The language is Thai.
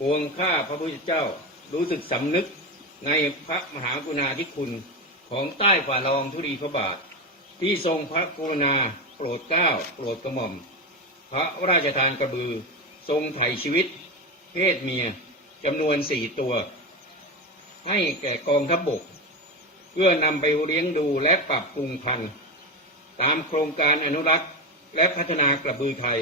ปวงข้าพระพุทธเจ้ารู้สึกสำนึกในพระมหากรุณาธิคุณของใต้ฝ่ารองธุรีพระบาท ที่ทรงพระกรุณาโปรดเกล้าโปรดกระหม่อม พระราชทานกระบือทรงไถ่ชีวิต เพศเมียจำนวนสี่ตัว ให้แก่กองทัพบบก เพื่อนำไปเลี้ยงดูและปรับปรุงพันธุ์ ตามโครงการอนุรักษ์และพัฒนากระบือไทย